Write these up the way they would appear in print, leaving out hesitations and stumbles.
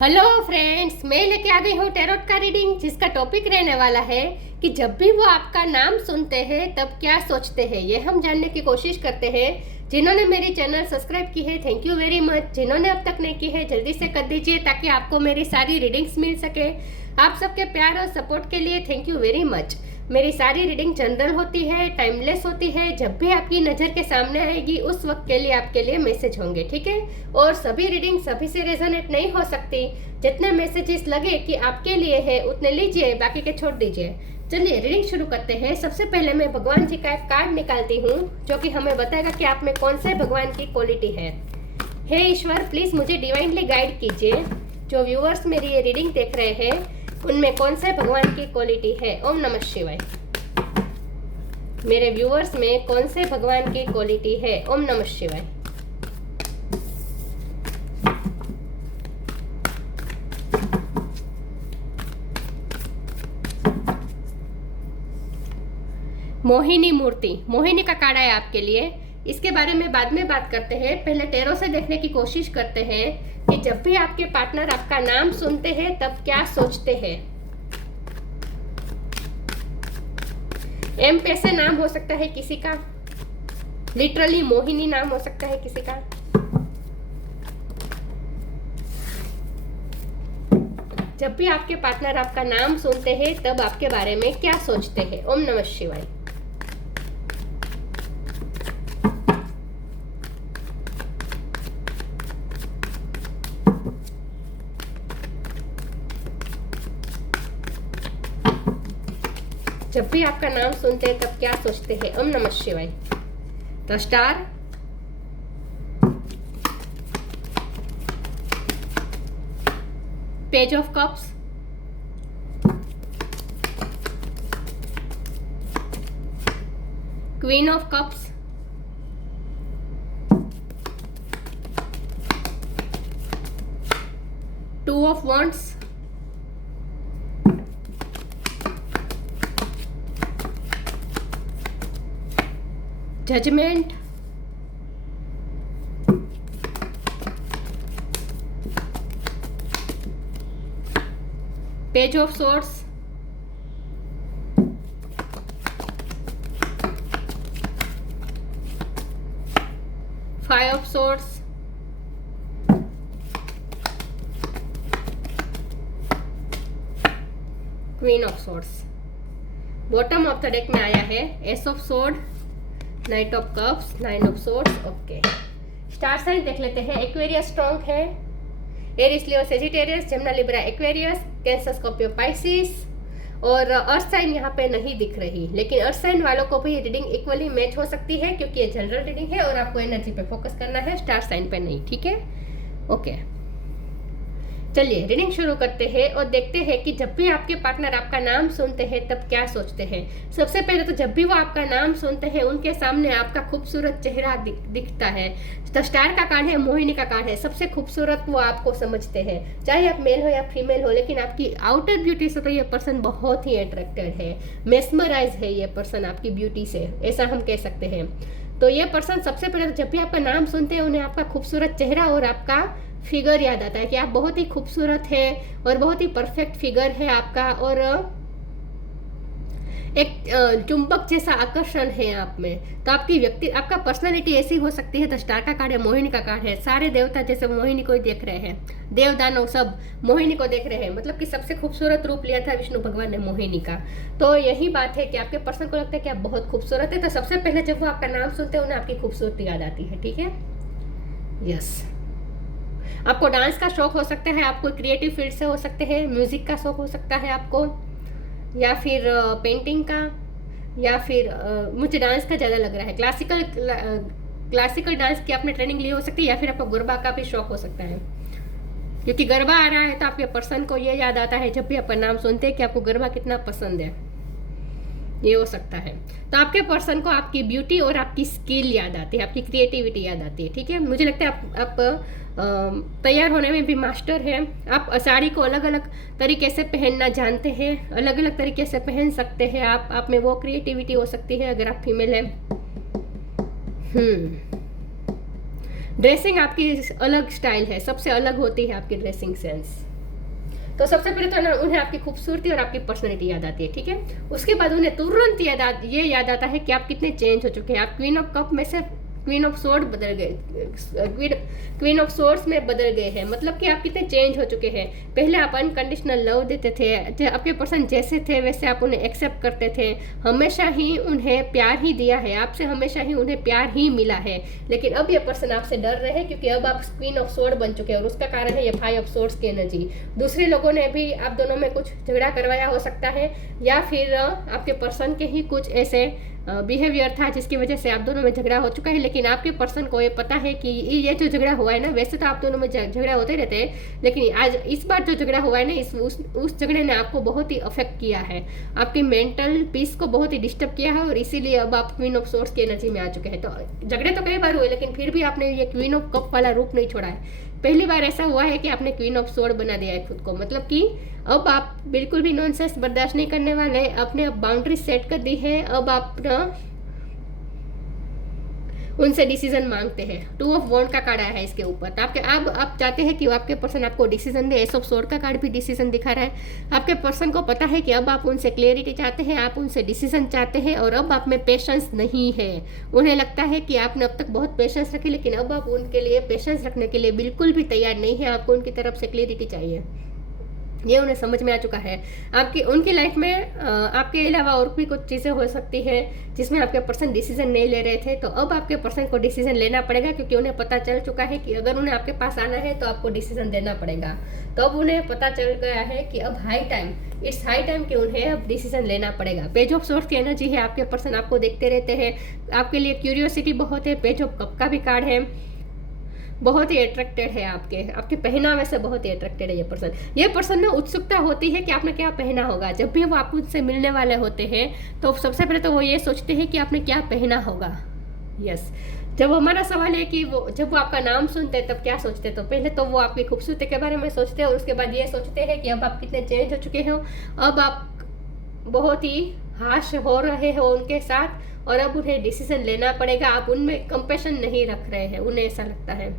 Hello friends, मैं लेके आ गई हूँ टैरोट का रीडिंग, जिसका टॉपिक रहने वाला है कि जब भी वो आपका नाम सुनते हैं तब क्या सोचते हैं। ये हम जानने की कोशिश करते हैं। जिन्होंने मेरी चैनल सब्सक्राइब की है, थैंक यू वेरी मच। जिन्होंने अब तक नहीं की है, जल्दी से कर दीजिए ताकि आपको मेरी सारी रीडिंग्स मिल सके। आप सबके प्यार और सपोर्ट के लिए थैंक यू वेरी मच। मेरी सारी रीडिंग जनरल होती है, टाइमलेस होती है। जब भी आपकी नज़र के सामने आएगी उस वक्त के लिए आपके लिए मैसेज होंगे, ठीक है। और सभी रीडिंग सभी से रेजोनेट नहीं हो सकती। जितने मैसेजेस लगे कि आपके लिए है उतने लीजिए, बाकी के छोड़ दीजिए। चलिए रीडिंग शुरू करते हैं। सबसे पहले मैं भगवान जी का एक कार्ड निकालती हूँ जो कि हमें बताएगा कि आप में कौन से भगवान की क्वालिटी है। हे ईश्वर, प्लीज़ मुझे डिवाइनली गाइड कीजिए। जो व्यूअर्स मेरी ये रीडिंग देख रहे हैं उनमें कौन से भगवान की क्वालिटी है। ओम नमः शिवाय। मेरे व्यूअर्स में कौन से भगवान की क्वालिटी है। ओम नमः शिवाय। मोहिनी मूर्ति, मोहिनी का कार्ड है आपके लिए। इसके बारे में बाद में बात करते हैं, पहले टैरो से देखने की कोशिश करते हैं कि जब भी आपके पार्टनर आपका नाम सुनते हैं तब क्या सोचते हैं। एम पैसे नाम हो सकता है किसी का, लिटरली मोहिनी नाम हो सकता है किसी का। जब भी आपके पार्टनर आपका नाम सुनते हैं तब आपके बारे में क्या सोचते हैं। ओम नमः शिवाय। जब भी आपका नाम सुनते हैं तब क्या सोचते हैं। ओम नमः शिवाय। The star, page of cups, queen of cups, two of wands, judgement, page of swords, five of swords, queen of swords। Bottom of the deck में आया है ace of sword, knight of cups, nine of swords। Okay, star sign देख लेते हैं। Aquarius strong है, Aries Leo Sagittarius, Gemini Libra Aquarius, Cancer Scorpio Pisces. और earth sign यहाँ पे नहीं दिख रही, लेकिन अर्थ साइन वालों को भी रीडिंग इक्वली मैच हो सकती है क्योंकि ये जनरल रीडिंग है और आपको एनर्जी पे फोकस करना है, स्टार साइन पे नहीं, ठीक है। ओके, चलिए रीडिंग शुरू करते हैं और देखते हैं कि जब भी आपके पार्टनर आपका नाम सुनते हैं तब क्या सोचते हैं। सबसे पहले तो जब भी वो आपका नाम सुनते हैं उनके सामने आपका खूबसूरत चेहरा दिखता है। तो स्टार का कार्ड है, मोहिनी का कार्ड है। सबसे खूबसूरत वो आपको समझते हैं, चाहे आप मेल हो या फीमेल हो, लेकिन आपकी आउटर ब्यूटी से तो ये पर्सन बहुत ही अट्रैक्टेड है, मेस्मराइज है ये पर्सन आपकी ब्यूटी से, ऐसा हम कह सकते हैं। तो ये पर्सन सबसे पहले तो जब भी आपका नाम सुनते हैं उन्हें आपका खूबसूरत चेहरा और आपका फिगर याद आता है कि आप बहुत ही खूबसूरत है और बहुत ही परफेक्ट फिगर है आपका, और एक चुंबक जैसा आकर्षण है आप में। तो आपका पर्सनालिटी ऐसी हो सकती है। तो स्टार का कार्ड है, मोहिनी का कार्ड है। सारे देवता जैसे मोहिनी को देख रहे हैं, देव दानव सब मोहिनी को देख रहे हैं, मतलब कि सबसे खूबसूरत रूप लिया था विष्णु भगवान ने मोहिनी का। तो यही बात है कि आपके पर्सन को लगता है कि आप बहुत खूबसूरत है। तो सबसे पहले जब वो आपका नाम सुनते हैं उन्हें आपकी खूबसूरती याद आती है, ठीक है। यस, आपको डांस का शौक हो सकता है, आपको क्रिएटिव फील्ड से हो सकते हैं, म्यूजिक का शौक हो सकता है आपको, या फिर पेंटिंग का, या फिर मुझे डांस का ज़्यादा लग रहा है, क्लासिकल डांस की आपने ट्रेनिंग ली हो सकती है, या फिर आपको गरबा का भी शौक हो सकता है क्योंकि गरबा आ रहा है। तो आपके पर्सन को ये याद आता है जब भी आपका नाम सुनते हैं कि आपको गरबा कितना पसंद है, ये हो सकता है। तो आपके पर्सन को आपकी ब्यूटी और आपकी स्किल याद आती है, आपकी क्रिएटिविटी याद आती है, ठीक है। मुझे लगता है आप तैयार होने में भी मास्टर है। आप साड़ी को अलग अलग तरीके से पहनना जानते हैं, अलग अलग तरीके से पहन सकते हैं आप में वो क्रिएटिविटी हो सकती है अगर आप फीमेल हैं। ड्रेसिंग आपकी अलग स्टाइल है, सबसे अलग होती है आपकी ड्रेसिंग सेंस। तो सबसे पहले तो ना उन्हें आपकी खूबसूरती और आपकी पर्सनैलिटी याद आती है, ठीक है। उसके बाद उन्हें तुरंत ये याद आता है कि आप कितने चेंज हो चुके हैं। आप क्वीन ऑफ कप में से क्वीन ऑफ सोर्ड बदल गए, क्वीन ऑफ सोर्ड्स में बदल गए हैं, मतलब कि आप कितने चेंज हो चुके हैं। पहले आप अनकंडीशनल लव देते थे, आपके पर्सन जैसे थे वैसे आप उन्हें एक्सेप्ट करते थे, हमेशा ही उन्हें प्यार ही दिया है, आपसे हमेशा ही उन्हें प्यार ही मिला है। लेकिन अब ये पर्सन आपसे डर रहे हैं क्योंकि अब आप क्वीन ऑफ सोर्ड बन चुके हैं और उसका कारण है ये 5 ऑफ सोर्ड्स की एनर्जी। दूसरे लोगों ने भी आप दोनों में कुछ झगड़ा करवाया हो सकता है, या फिर आपके पर्सन के ही कुछ ऐसे बिहेवियर था जिसकी वजह से आप दोनों में झगड़ा हो चुका है। लेकिन आपके पर्सन को ये पता है कि ये जो झगड़ा हुआ है ना, वैसे तो आप दोनों में झगड़ा होते रहते हैं, लेकिन आज इस बार जो झगड़ा हुआ है ना, उस झगड़े ने आपको बहुत ही अफेक्ट किया है, आपकी मेंटल पीस को बहुत ही डिस्टर्ब किया है, और इसीलिए अब आप क्वीन ऑफ सोर्ड्स की एनर्जी में आ चुके हैं। तो झगड़े तो कई बार हुए, लेकिन फिर भी आपने ये क्वीन ऑफ कप वाला रूप नहीं छोड़ा है। पहली बार ऐसा हुआ है कि आपने क्वीन ऑफ सोर्ड बना दिया है खुद को, मतलब कि अब आप बिल्कुल भी नॉनसेंस बर्दाश्त नहीं करने वाले, आपने अब बाउंड्री सेट कर दी है। अब आप उनसे डिसीजन मांगते हैं। 2 ऑफ वॉन्ड का कार्ड आया है इसके ऊपर, तो आप चाहते हैं कि आपके पर्सन आपको decision they. S of sword का कार्ड भी डिसीजन दिखा रहा है। आपके पर्सन को पता है कि अब आप उनसे क्लियरिटी चाहते हैं, आप उनसे डिसीजन चाहते हैं, और अब आप में पेशेंस नहीं है। उन्हें लगता है कि आपने अब तक बहुत पेशेंस रखी, लेकिन अब आप उनके लिए पेशेंस रखने के लिए बिल्कुल भी तैयार नहीं है। आपको उनकी तरफ से क्लियरिटी चाहिए, ये उन्हें समझ में आ चुका है। उनकी लाइफ में आपके अलावा और भी कुछ चीज़ें हो सकती है जिसमें आपके पर्सन डिसीजन नहीं ले रहे थे, तो अब आपके पर्सन को डिसीजन लेना पड़ेगा, क्योंकि उन्हें पता चल चुका है कि अगर उन्हें आपके पास आना है तो आपको डिसीजन देना पड़ेगा। तो अब उन्हें पता चल गया है कि अब इट्स हाई टाइम कि उन्हें अब डिसीजन लेना पड़ेगा। पेज ऑफ सोर्ड्स की एनर्जी है, आपके पर्सन आपको देखते रहते हैं, आपके लिए क्यूरियोसिटी बहुत है। पेज ऑफ कप का भी कार्ड है, बहुत ही अट्रैक्टेड है, आपके पहनावे से बहुत ही अट्रैक्टेड है ये पर्सन में उत्सुकता होती है कि आपने क्या पहना होगा। जब भी वो आप उनसे मिलने वाले होते हैं तो सबसे पहले तो वो ये सोचते हैं कि आपने क्या पहना होगा। यस, जब हमारा सवाल है कि जब वो आपका नाम सुनते हैं तब क्या सोचते हैं, तो पहले तो वो आपकी खूबसूरती के बारे में सोचते हैं, और उसके बाद ये सोचते हैं कि अब आप कितने चेंज हो चुके हो, अब आप बहुत ही हाश हो रहे हो उनके साथ, और अब उन्हें डिसीजन लेना पड़ेगा। आप उनमें कंपैशन नहीं रख रहे हैं, उन्हें ऐसा लगता है।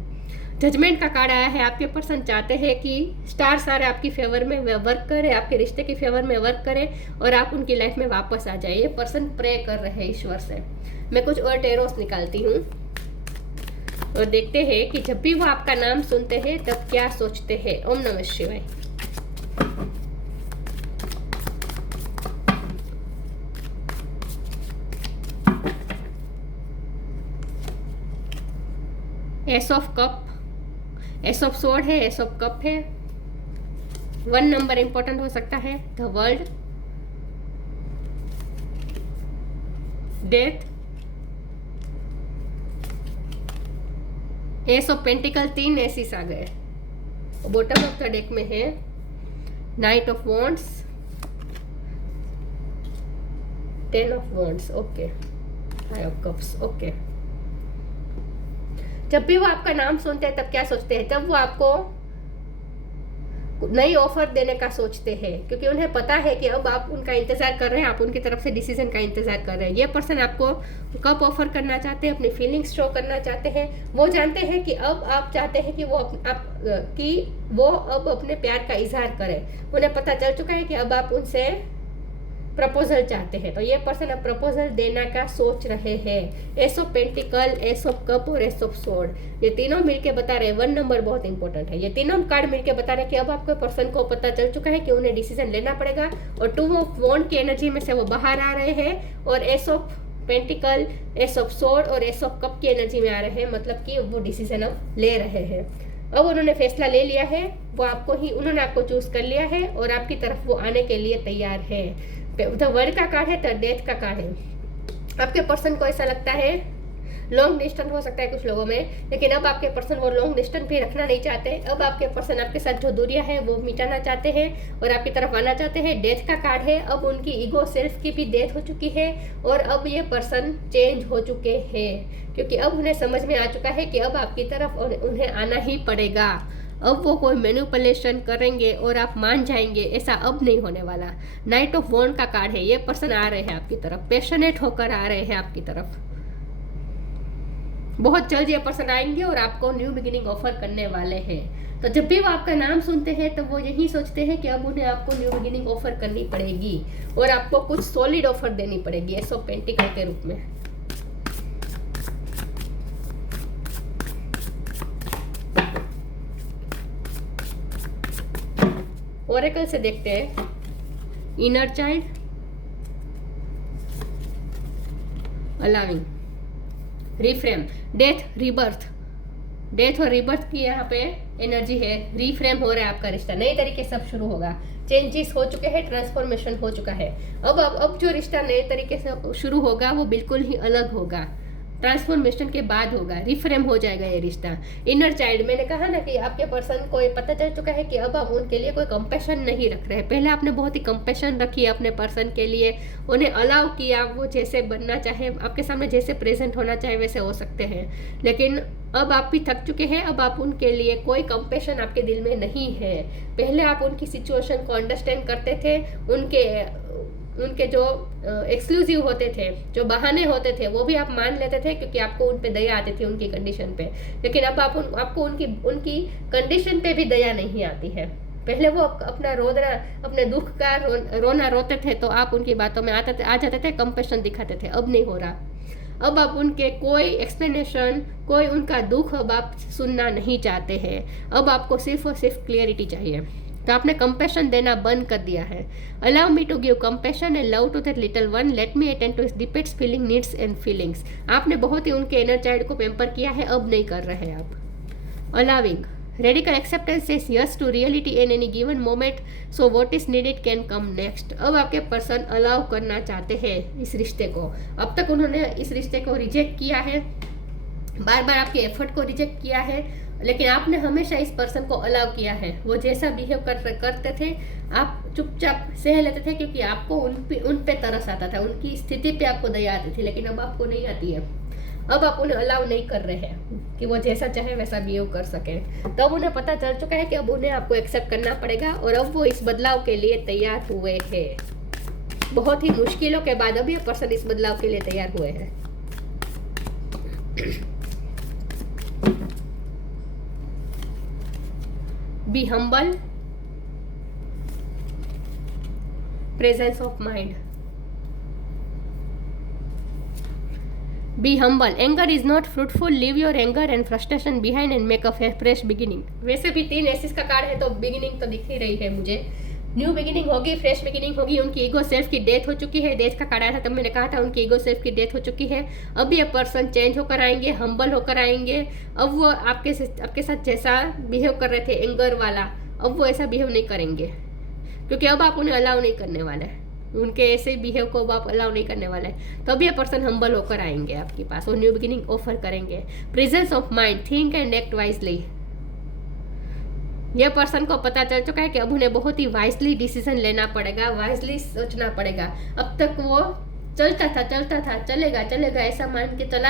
जजमेंट का कार्ड आया है, आपके पर्सन चाहते हैं कि स्टार सारे आपकी फेवर में वर्क करे, आपके रिश्ते की फेवर में वर्क करे, और आप उनकी लाइफ में वापस आ जाए। ये पर्सन प्रे कर रहे हैं ईश्वर से। मैं कुछ और टेरोस निकालती हूँ और देखते हैं कि जब भी वो आपका नाम सुनते हैं तब क्या सोचते हैं। ओम नमः शिवाय। S of cup, S of sword है, एस ऑफ कप है। 1 नंबर इंपॉर्टेंट हो सकता है। The world, death, S of pentacle, 3 एसिस आ गए। बॉटम ऑफ द डेक में है night of wands, 10 of wands, okay, 5 of cups, okay. जब भी वो आपका नाम सुनते हैं तब क्या सोचते हैं? तब वो आपको नई ऑफर देने का सोचते हैं, क्योंकि उन्हें पता है कि अब आप उनका इंतजार कर रहे हैं, आप उनकी तरफ से डिसीजन का इंतजार कर रहे हैं। ये पर्सन आपको कब ऑफर करना चाहते हैं, अपनी फीलिंग्स शो करना चाहते हैं। वो जानते हैं कि अब आप चाहते हैं कि वो अब अपने प्यार का इजहार करें। उन्हें पता चल चुका है कि अब आप उनसे प्रपोजल चाहते हैं, तो ये पर्सन अब प्रपोजल देने का सोच रहे हैं। S of pentacle, S of cup और एस ऑफ सोर्ड, ये तीनों मिलके बता रहे हैं। 1 नंबर बहुत इंपॉर्टेंट है। ये तीनों कार्ड मिलके बता रहे हैं कि अब आपके पर्सन को पता चल चुका है कि उन्हें डिसीजन लेना पड़ेगा, और 2 ऑफ वॉन्ड की एनर्जी में से वो बाहर आ रहे हैं, और S of pentacle, S of sword और एस ऑफ कप की एनर्जी में आ रहे हैं, मतलब कि वो डिसीजन अब ले रहे हैं। अब उन्होंने फैसला ले लिया है, उन्होंने आपको चूज कर लिया है, और आपकी तरफ वो आने के लिए तैयार है। द वर्ल्ड का कार्ड है, द डेथ का कार्ड है। आपके पर्सन को ऐसा लगता है, लॉन्ग डिस्टेंस हो सकता है कुछ लोगों में, लेकिन अब आपके पर्सन वो लॉन्ग डिस्टेंस भी रखना नहीं चाहते। अब आपके पर्सन आपके साथ जो दूरियां है वो मिटाना चाहते हैं और आपकी तरफ आना चाहते हैं। डेथ का कार्ड है, अब उनकी ईगो सेल्फ की भी डेथ हो चुकी है, और अब ये पर्सन चेंज हो चुके हैं, क्योंकि अब उन्हें समझ में आ चुका है कि अब आपकी तरफ उन्हें आना ही पड़ेगा। अब वो कोई मैनिपुलेशन करेंगे और आप मान जाएंगे, ऐसा अब नहीं होने वाला। नाइट ऑफ वॉन्ड का कार्ड है, ये पर्सन आ रहे हैं आपकी तरफ, पैशनेट होकर आ रहे हैं आपकी तरफ। बहुत जल्द ये पर्सन आएंगे और आपको न्यू बिगिनिंग ऑफर करने वाले हैं। तो जब भी वो आपका नाम सुनते हैं तो वो यही सोचते हैं कि अब उन्हें आपको न्यू बिगिनिंग ऑफर करनी पड़ेगी और आपको कुछ सॉलिड ऑफर देनी पड़ेगी एस ऑफ पेंटिकल के रूप में। ओरेकल से देखते हैं inner child, allowing, reframe, death, rebirth. Death और रीबर्थ की यहाँ पे एनर्जी है। रीफ्रेम हो रहा है आपका रिश्ता, नए तरीके से अब शुरू होगा। चेंजेस हो चुके हैं, ट्रांसफॉर्मेशन हो चुका है। अब जो रिश्ता नए तरीके से शुरू होगा वो बिल्कुल ही अलग होगा, ट्रांसफॉर्मेशन के बाद होगा, रिफ्रेम हो जाएगा ये रिश्ता। इनर चाइल्ड, मैंने कहा ना कि आपके पर्सन को ये पता चल चुका है कि अब आप उनके लिए कोई कंपैशन नहीं रख रहे हैं। पहले आपने बहुत ही कंपैशन रखी अपने पर्सन के लिए, उन्हें अलाउ किया, वो जैसे बनना चाहे, आपके सामने जैसे प्रेजेंट होना चाहे वैसे हो सकते हैं। लेकिन अब आप भी थक चुके हैं, अब आप उनके लिए कोई कंपैशन आपके दिल में नहीं है। पहले आप उनकी सिचुएशन को अंडरस्टैंड करते थे, उनके जो एक्सक्लूसिव होते थे, जो बहाने होते थे, वो भी आप मान लेते थे क्योंकि आपको उन पे दया आती थी उनकी कंडीशन पे। लेकिन अब आपको उनकी कंडीशन पे भी दया नहीं आती है। पहले वो अपना रोना, अपने दुख का रोना रोते थे तो आप उनकी बातों में आ जाते थे, कंपैशन दिखाते थे। अब नहीं हो रहा। अब आप उनके कोई एक्सप्लेनेशन, कोई उनका दुख अब आप सुनना नहीं चाहते हैं। अब आपको सिर्फ और सिर्फ क्लियरिटी चाहिए। तो आपने कंपैशन देना बंद कर दिया है। Allow me to give compassion and love to that little one, let me attend to his deepest feeling, needs and feelings. आपने बहुत ही उनके इनर चाइल्ड को पैम्पर किया है, अब नहीं कर रहे आप। Allowing, radical acceptance says yes to reality in any given moment, so what is needed can come next. अब आपके पर्सन अलाउ करना चाहते हैं इस रिश्ते को। अब तक उन्होंने इस रिश्ते को रिजेक्ट किया है, बार बार आपके एफर्ट को रिजेक्ट किया है, लेकिन आपने हमेशा इस पर्सन को अलाउ किया है। वो जैसा बिहेव करते थे आप चुपचाप सह लेते थे क्योंकि आपको उन पे तरस आता था, उनकी स्थिति पे आपको दया आती थी। लेकिन अब आपको नहीं आती है। अब आप उन्हें अलाउ नहीं कर रहे हैं कि वो जैसा चाहे वैसा बिहेव कर सके। तो अब उन्हें पता चल चुका है कि अब उन्हें आपको एक्सेप्ट करना पड़ेगा और अब वो इस बदलाव के लिए तैयार हुए हैं। बहुत ही मुश्किलों के बाद अब ये पर्सन इस बदलाव के लिए तैयार हुए हैं। Be humble, presence of mind. Be humble, anger is not fruitful, leave your anger and frustration behind and make a fresh beginning. वैसे भी 3 एसिस का कार्ड है तो बिगिनिंग तो दिख ही रही है मुझे। न्यू बिगिनिंग होगी, फ्रेश बिगिनिंग होगी। उनकी ईगो सेल्फ की डेथ हो चुकी है। डेथ का कार्ड आया था तब मैंने कहा था उनकी ईगो सेल्फ की डेथ हो चुकी है। अब ये पर्सन चेंज होकर आएंगे, हम्बल होकर आएंगे। अब वो आपके साथ जैसा बिहेव कर रहे थे एंगर वाला, अब वो ऐसा बिहेव नहीं करेंगे क्योंकि अब आप उन्हें अलाउ नहीं करने वाले। उनके ऐसे बिहेव को अब आप अलाउ नहीं करने वाले। तो अब ये पर्सन हम्बल होकर आएंगे आपके पास और न्यू बिगिनिंग ऑफर करेंगे। Presence of mind, think and act wisely. यह पर्सन को पता चल चुका है कि अब उन्हें बहुत ही वाइजली डिसीजन लेना पड़ेगा, वाइजली सोचना पड़ेगा। अब तक वो चलता था, चलेगा ऐसा मान के चला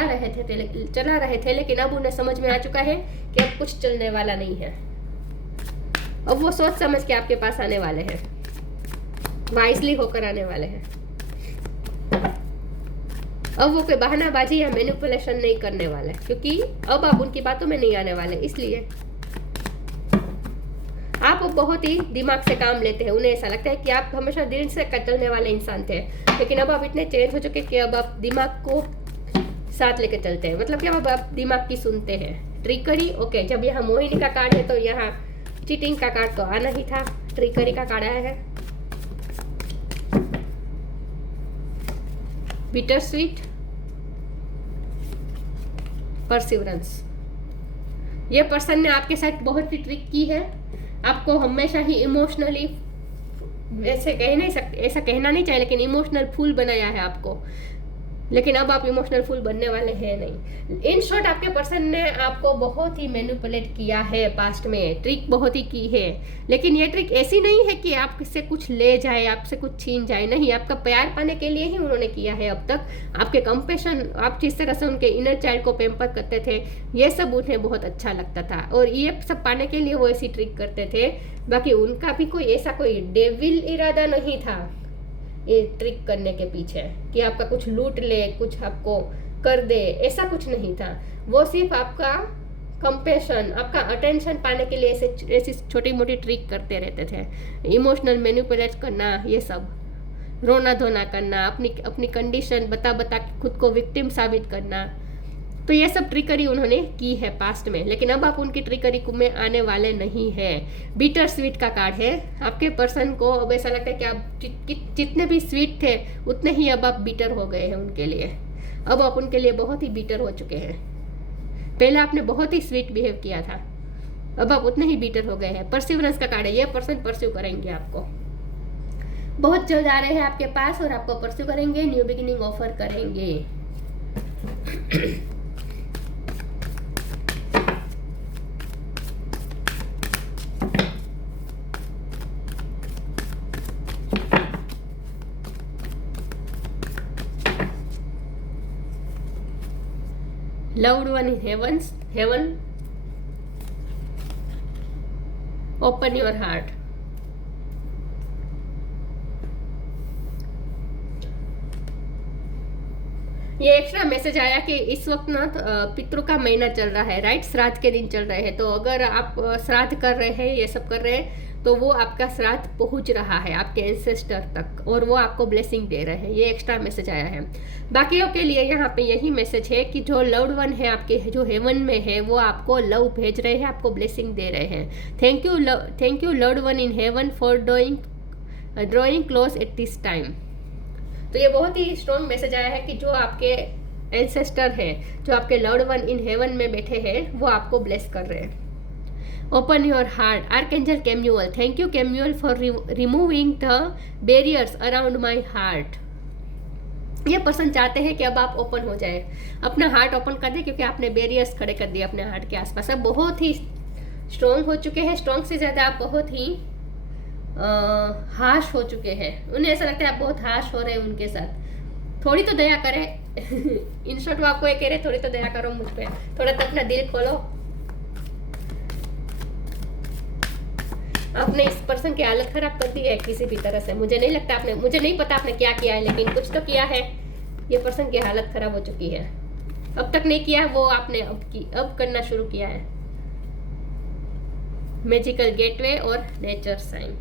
रहे थे, लेकिन अब उन्हें समझ में आ चुका है कि अब कुछ चलने वाला नहीं है। अब वो सोच समझ के आपके पास आने वाले हैं, वाइजली होकर आने वाले हैं। अब वो कोई बहानाबाजी या मैनिपुलेशन नहीं करने वाले क्योंकि अब आप उनकी बातों में नहीं आने वाले। इसलिए आप बहुत ही दिमाग से काम लेते हैं। उन्हें ऐसा लगता है कि आप हमेशा दिल से चलने वाले इंसान थे, लेकिन अब आप इतने चेंज हो चुके कि अब आप दिमाग को साथ लेकर चलते हैं। मतलब कि अब आप दिमाग की सुनते हैं। ट्रिकरी, ओके, जब यहाँ मोहिनी का कार्ड है तो यहाँ चीटिंग का कार्ड तो आना ही था, ट्रिकरी का कार्ड आया है। Bitter sweet, perseverance. ये पर्सन ने आपके साथ बहुत ही ट्रिक की है, आपको हमेशा ही इमोशनली, वैसे कह नहीं सकते, ऐसा कहना नहीं चाहिए, लेकिन इमोशनल फूल बनाया है आपको। लेकिन अब आप इमोशनल फूल बनने वाले हैं नहीं। इन शॉर्ट आपके पर्सन ने आपको बहुत ही मैनिपुलेट किया है पास्ट में, ट्रिक बहुत ही की है। लेकिन ये ट्रिक ऐसी नहीं है कि आपसे कुछ ले जाए, आपसे कुछ छीन जाए, नहीं, आपका प्यार पाने के लिए ही उन्होंने किया है। अब तक आपके कंपैशन, आप जिस तरह से उनके इनर चाइल्ड को पैम्पर करते थे, ये सब उन्हें बहुत अच्छा लगता था और ये सब पाने के लिए वो ऐसी ट्रिक करते थे। बाकी उनका भी कोई ऐसा कोई डेविल इरादा नहीं था ये ट्रिक करने के पीछे कि आपका कुछ लूट ले, कुछ आपको कर दे, ऐसा कुछ नहीं था। वो सिर्फ आपका कंपेशन, आपका अटेंशन पाने के लिए ऐसी छोटी मोटी ट्रिक करते रहते थे। इमोशनल मैनिपुलेट करना, ये सब रोना धोना करना, अपनी कंडीशन बता बता के खुद को विक्टिम साबित करना, तो ये सब ट्रिकरी उन्होंने की है पास्ट में। लेकिन अब आप उनकी ट्रिकरी में आने वाले नहीं है। बीटर स्वीट का कार्ड है। आपके पर्सन को अब ऐसा लगता है कि आप जितने भी स्वीट थे उतने ही अब आप बीटर हो गए हैं उनके लिए। अब आप उनके लिए बहुत ही बीटर हो चुके हैं। पहले आपने बहुत ही स्वीट बिहेव किया था, अब आप उतने ही बीटर हो गए हैं। परसिवरेंस का कार्ड है। ये पर्सन परस्यू करेंगे आपको, बहुत जल्द आ रहे हैं आपके पास और आपको परस्यू करेंगे, न्यू बिगिनिंग ऑफर करेंगे। Loved one in heaven, open your heart. ये एक्स्ट्रा मैसेज आया कि इस वक्त ना पितरों का महीना चल रहा है, राइट, श्राद्ध के दिन चल रहे हैं। तो अगर आप श्राद्ध कर रहे हैं, ये सब कर रहे हैं, तो वो आपका श्राद्ध पहुंच रहा है आपके एंसेस्टर तक और वो आपको ब्लेसिंग दे रहे हैं। ये एक्स्ट्रा मैसेज आया है। बाकियों के लिए यहाँ पे यही मैसेज है कि जो लव्ड वन है आपके, जो हेवन में है, वो आपको लव भेज रहे हैं, आपको ब्लेसिंग दे रहे हैं। Thank you loved one in heaven for drawing close at this time. तो ये बहुत ही स्ट्रॉन्ग मैसेज आया है कि जो आपके एंसेस्टर है, जो आपके लव्ड वन इन हेवन में बैठे हैं, वो आपको ब्लेस कर रहे हैं। Open your heart, archangel Chamuel. Thank you Chamuel for removing the barriers around my heart. ये पर्सन चाहते हैं कि अब आप ओपन हो जाए, अपना हार्ट ओपन कर दे, क्योंकि आपने बैरियर्स खड़े कर दिए अपने हार्ट के आसपास। अब बहुत ही स्ट्रॉन्ग हो चुके हैं, स्ट्रॉन्ग से ज़्यादा आप बहुत ही हाश हो चुके हैं। उन्हें ऐसा लगता है आप बहुत हाश हो रहे हैं उनके साथ। थोड़ी तो दया करें। इन शॉर्ट वो आपको ये कह रहे, थोड़ी तो दया करो मुझ पे, थोड़ा तो अपना दिल खोलो। आपने इस पर्सन की हालत खराब कर दी है किसी भी तरह से। मुझे नहीं लगता आपने, मुझे नहीं पता आपने क्या किया है, लेकिन कुछ तो किया है। ये पर्सन की हालत खराब हो चुकी है। अब तक नहीं किया वो आपने अब करना शुरू किया है। मैजिकल गेटवे और nature sign.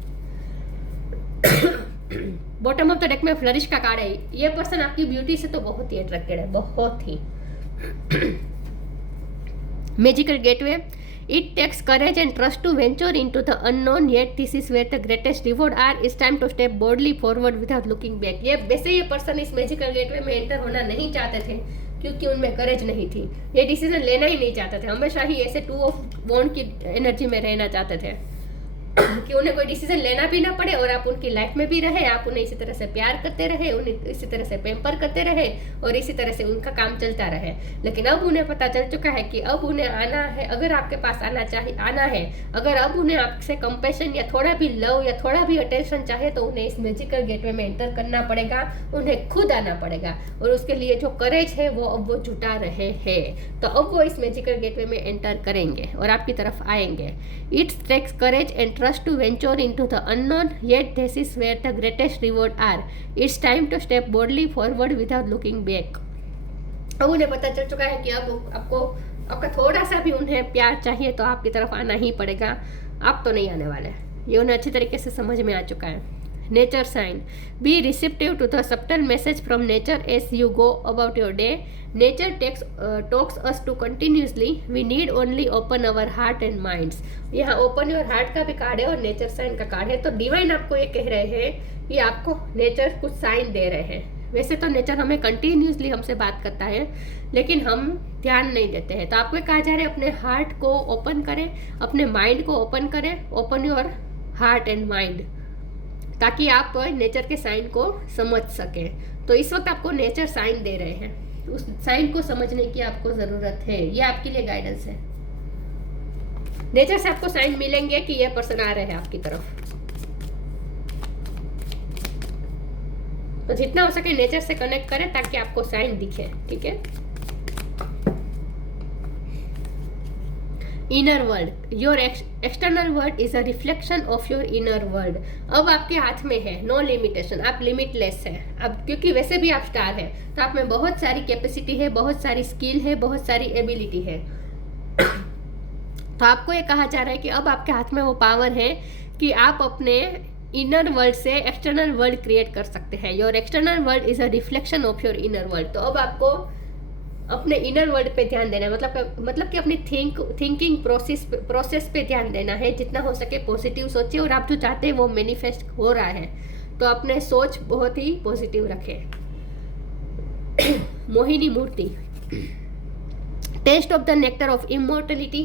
Bottom of the deck में फ्लरिश का कार्ड है। ये पर्सन आपकी ब्यूटी से तो बहुत ही अट्रैक्टेड है, बहुत ही। Magical gateway, it takes courage and trust to venture into the unknown, yet this is where the greatest reward are. It's time to step boldly forward without looking back. ये वैसे ये पर्सन इस magical gateway में enter होना नहीं चाहते थे, क्योंकि उनमें करेज नहीं थी। ये डिसीजन लेना ही नहीं चाहते थे। हमेशा ही ऐसे 2 ऑफ वॉन्ड की एनर्जी में रहना चाहते थे कि उन्हें कोई डिसीजन लेना भी ना पड़े और आप उनकी लाइफ में भी रहे, आप उन्हें इसी तरह से प्यार करते रहे, उन्हें इसी तरह से पैम्पर करते रहे और इसी तरह से उनका काम चलता रहे। लेकिन अब उन्हें पता चल चुका है कि अब उन्हें आना है, अगर आपके पास आना है, अगर अब उन्हें आपसे कंपैशन या थोड़ा भी लव या थोड़ा भी अटेंशन चाहे, तो उन्हें इस मैजिकल गेटवे में एंटर करना पड़ेगा, उन्हें खुद आना पड़ेगा। और उसके लिए जो करेज है वो अब वो जुटा रहे हैं। तो अब वो इस मैजिकल गेटवे में एंटर करेंगे और आपकी तरफ आएंगे। It's takes courage and trust to venture into the unknown, yet this is where the greatest reward are. It's time to step boldly forward without looking back. अब उन्हें पता चल चुका है कि अब आपका थोड़ा सा भी उन्हें प्यार चाहिए तो आपकी तरफ आना ही पड़ेगा, आप तो नहीं आने वाले। ये उन्हें अच्छी तरीके से समझ में आ चुका है। Nature sign, be receptive to the subtle message from nature as you go about your day. Nature talks us to continuously, we need only open our heart and minds. यहाँ ओपन योर हार्ट का भी card है और nature sign का card है। तो divine आपको ये कह रहे हैं कि आपको नेचर कुछ साइन दे रहे हैं। वैसे तो नेचर हमें कंटिन्यूसली हमसे बात करता है, लेकिन हम ध्यान नहीं देते हैं। तो आपको कहा जा रहा है अपने हार्ट को ओपन करें, अपने माइंड को ओपन करें। Open your heart and mind, ताकि आप नेचर के साइन को समझ सकें। तो इस वक्त आपको नेचर साइन दे रहे हैं, उस साइन को समझने की आपको ज़रूरत है। ये आपके लिए गाइडेंस है। नेचर से आपको साइन मिलेंगे कि ये पर्सन आ रहे हैं आपकी तरफ। तो जितना हो सके नेचर से कनेक्ट करें ताकि आपको साइन दिखे, ठीक है। Inner world, your external world is a reflection of your inner world. अब आपके हाथ में है, नो लिमिटेशन, आप लिमिटलेस है। अब क्योंकि वैसे भी आप स्टार है, तो आप में बहुत सारी कैपेसिटी है, बहुत सारी स्किल है, बहुत सारी एबिलिटी है। तो आपको ये कहा जा रहा है कि अब आपके हाथ में वो पावर है कि आप अपने इनर वर्ल्ड से एक्सटर्नल वर्ल्ड क्रिएट कर सकते हैं। Your external world is a reflection of your inner world. तो अब आपको अपने इनर वर्ल्ड पे ध्यान देना है, मतलब कि अपनी थिंकिंग प्रोसेस पे ध्यान देना है। जितना हो सके पॉजिटिव सोचिए, और आप जो चाहते हैं वो मैनिफेस्ट हो रहा है, तो अपने सोच बहुत ही पॉजिटिव रखें। Mohini Murti, taste of the nectar of immortality.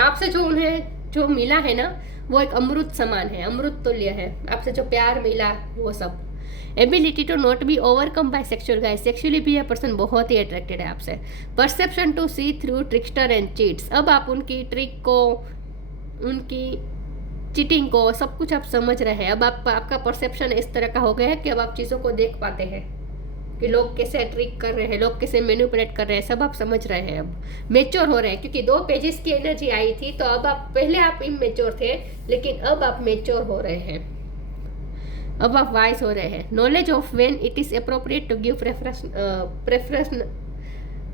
आपसे जो उन्हें जो मिला है ना, वो एक अमृत समान है, अमृत तुल्य है। आपसे जो प्यार मिला वो सब। Ability to not be overcome by sexual guys, sexually भी यह पर्सन बहुत ही अट्रैक्टेड है आपसे। Perception to see through trickster and cheats, अब आप उनकी ट्रिक को, उनकी चीटिंग को, सब कुछ आप समझ रहे हैं। अब आपका परसेप्शन इस तरह का हो गया है कि अब आप चीज़ों को देख पाते हैं कि लोग कैसे ट्रिक कर रहे हैं, लोग कैसे मैनिपुलेट कर रहे हैं, सब आप समझ रहे हैं। अब मेच्योर हो रहे हैं, क्योंकि 2 पेजेस की एनर्जी आई थी, तो अब आप, पहले आप इमेच्योर थे, लेकिन अब आप मेच्योर हो रहे हैं, अब आप वाइज हो रहे हैं। Knowledge of when it is appropriate to give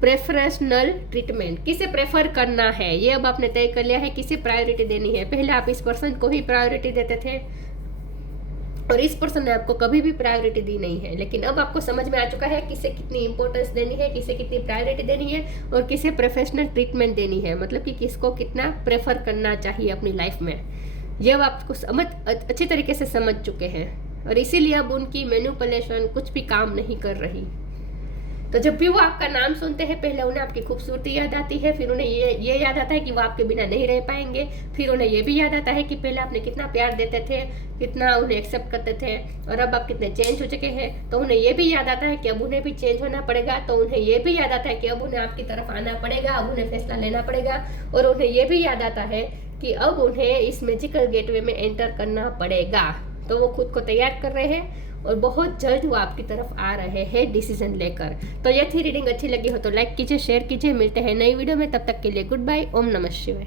preferential treatment, किसे प्रेफर करना है ये अब आपने तय कर लिया है, किसे प्रायोरिटी देनी है। पहले आप इस पर्सन को ही प्रायोरिटी देते थे, और इस पर्सन ने आपको कभी भी प्रायोरिटी दी नहीं है, लेकिन अब आपको समझ में आ चुका है किसे कितनी इंपॉर्टेंस देनी है, किसे कितनी प्रायोरिटी देनी है, और किसे प्रोफेशनल ट्रीटमेंट देनी है, मतलब कि किसको कितना प्रेफर करना चाहिए अपनी लाइफ में। ये अब आपको अच्छी तरीके से समझ चुके हैं, और इसीलिए अब उनकी मैनिपुलेशन कुछ भी काम नहीं कर रही। तो जब भी वो आपका नाम सुनते हैं, पहले उन्हें आपकी खूबसूरती याद आती है, फिर उन्हें ये याद आता है कि वो आपके बिना नहीं रह पाएंगे, फिर उन्हें ये भी याद आता है कि पहले आपने कितना प्यार देते थे, कितना उन्हें एक्सेप्ट करते थे, और अब आप कितने चेंज हो चुके हैं। तो उन्हें ये भी याद आता है कि अब उन्हें भी चेंज होना पड़ेगा, तो उन्हें ये भी याद आता है कि अब उन्हें आपकी तरफ आना पड़ेगा, अब उन्हें फैसला लेना पड़ेगा, और उन्हें ये भी याद आता है कि अब उन्हें इस मैजिकल गेटवे में एंटर करना पड़ेगा। तो वो खुद को तैयार कर रहे हैं, और बहुत जल्द वो आपकी तरफ आ रहे हैं डिसीजन लेकर। तो ये थी रीडिंग, अच्छी लगी हो तो लाइक कीजिए, शेयर कीजिए। मिलते हैं नई वीडियो में, तब तक के लिए गुड बाय। ओम नमः शिवाय।